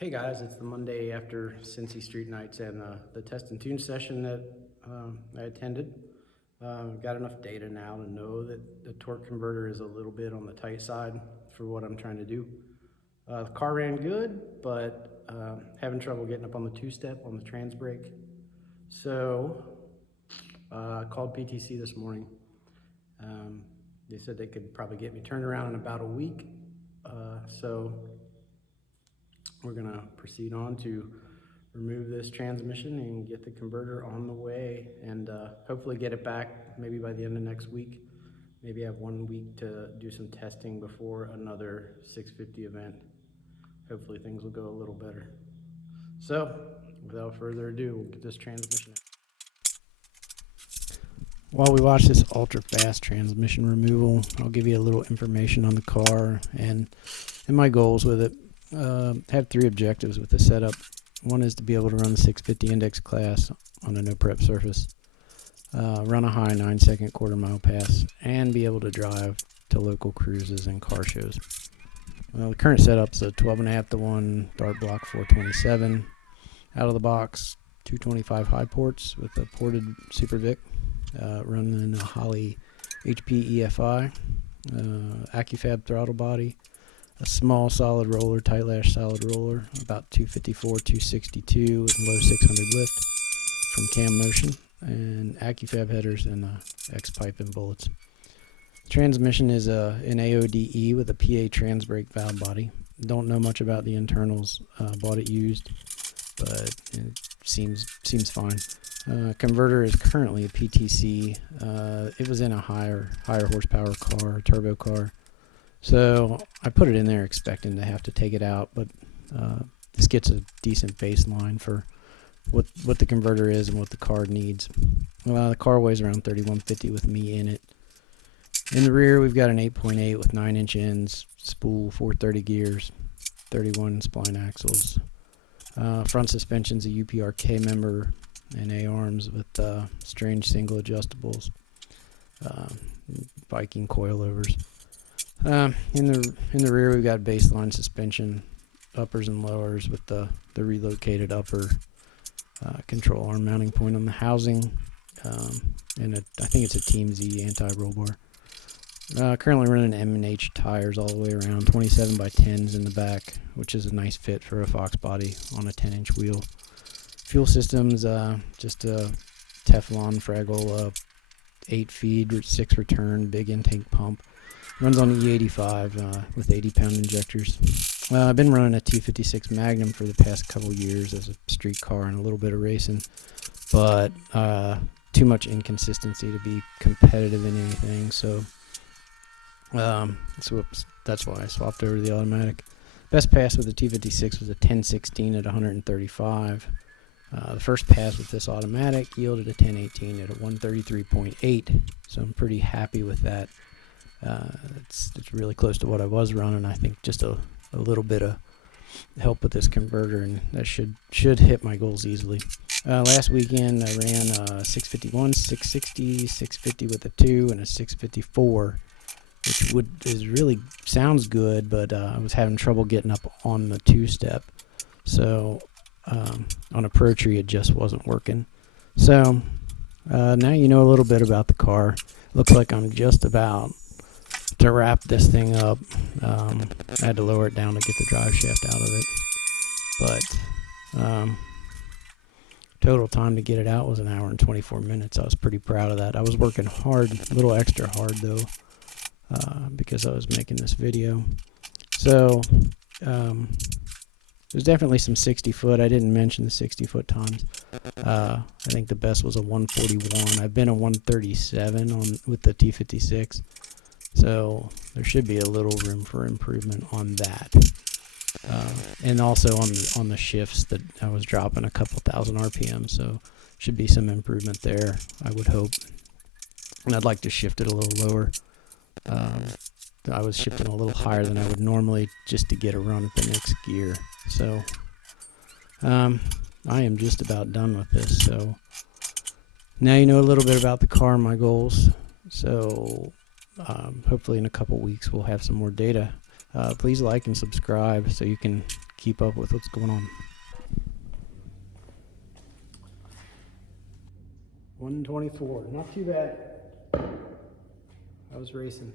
Hey guys, it's the Monday after Cincy Street Nights and the test and tune session that I attended. Got enough data now to know that the torque converter is a little bit on the tight side for what I'm trying to do. The car ran good, but having trouble getting up on the two-step on the trans brake. So I called PTC this morning. They said they could probably get me turned around in about a week. So we're gonna proceed on to remove this transmission and get the converter on the way, and hopefully get it back maybe by the end of next week. Maybe have 1 week to do some testing before another 650 event. Hopefully things will go a little better. So without further ado, we'll get this transmission. While we watch this ultra fast transmission removal, I'll give you a little information on the car and my goals with it. Have 3 objectives with the setup. One is to be able to run the 650 index class on a no prep surface, run a high 9-second quarter-mile pass, and be able to drive to local cruises and car shows. The current setup's a 12.5-to-1 Dart Block 427. Out of the box, 225 high ports with a ported Super Vic, running a Holley HP EFI, AccuFab throttle body, a small solid roller, tight lash solid roller, about 254, 262 with low 600 lift from Cam Motion, and AccuFab headers and X-pipe and bullets. Transmission is an AOD-E with a PA trans brake valve body. Don't know much about the internals. Bought it used, but it seems fine. Converter is currently a PTC. It was in a higher horsepower car, turbo car. So I put it in there expecting to have to take it out, but this gets a decent baseline for what the converter is and what the car needs. The car weighs around 3150 with me in it. In the rear, we've got an 8.8 with 9-inch ends, spool, 430 gears, 31 spline axles. Front suspension's a UPRK member and A-arms with strange single adjustables, Viking coilovers. In the rear, we've got baseline suspension, uppers and lowers with the relocated upper control arm mounting point on the housing, and I think it's a Team Z anti-roll bar. Currently running M&H tires all the way around, 27 by 10s in the back, which is a nice fit for a Fox body on a 10-inch wheel. Fuel system's just a Teflon Fraggle 8-feed, 6 return, big intake pump. Runs on E85 with 80-pound injectors. I've been running a T56 Magnum for the past couple years as a street car and a little bit of racing, but too much inconsistency to be competitive in anything, so that's why I swapped over to the automatic. Best pass with the T56 was a 1016 at 135. The first pass with this automatic yielded a 1018 at a 133.8, so I'm pretty happy with that. It's really close to what I was running. I think just a little bit of help with this converter, and that should hit my goals easily. Last weekend I ran a 651, 660, 650 with a 2, and a 654, which really sounds good, but I was having trouble getting up on the 2-step. So on a Pro Tree it just wasn't working. So now you know a little bit about the car. Looks like I'm just about to wrap this thing up. I had to lower it down to get the drive shaft out of it, but total time to get it out was 1 hour and 24 minutes. I was pretty proud of that. I was working hard, a little extra hard though, because I was making this video. So there's definitely some 60 foot. I didn't mention the 60 foot times. I think the best was a 141. I've been a 137 with the T56. So there should be a little room for improvement on that, and also on the shifts that I was dropping a couple thousand RPM, so should be some improvement there, I would hope. And I'd like to shift it a little lower. I was shifting a little higher than I would normally just to get a run at the next gear. So I am just about done with this. So now you know a little bit about the car and my goals. So hopefully in a couple weeks we'll have some more data. Please like and subscribe so you can keep up with what's going on. 124, not too bad. I was racing.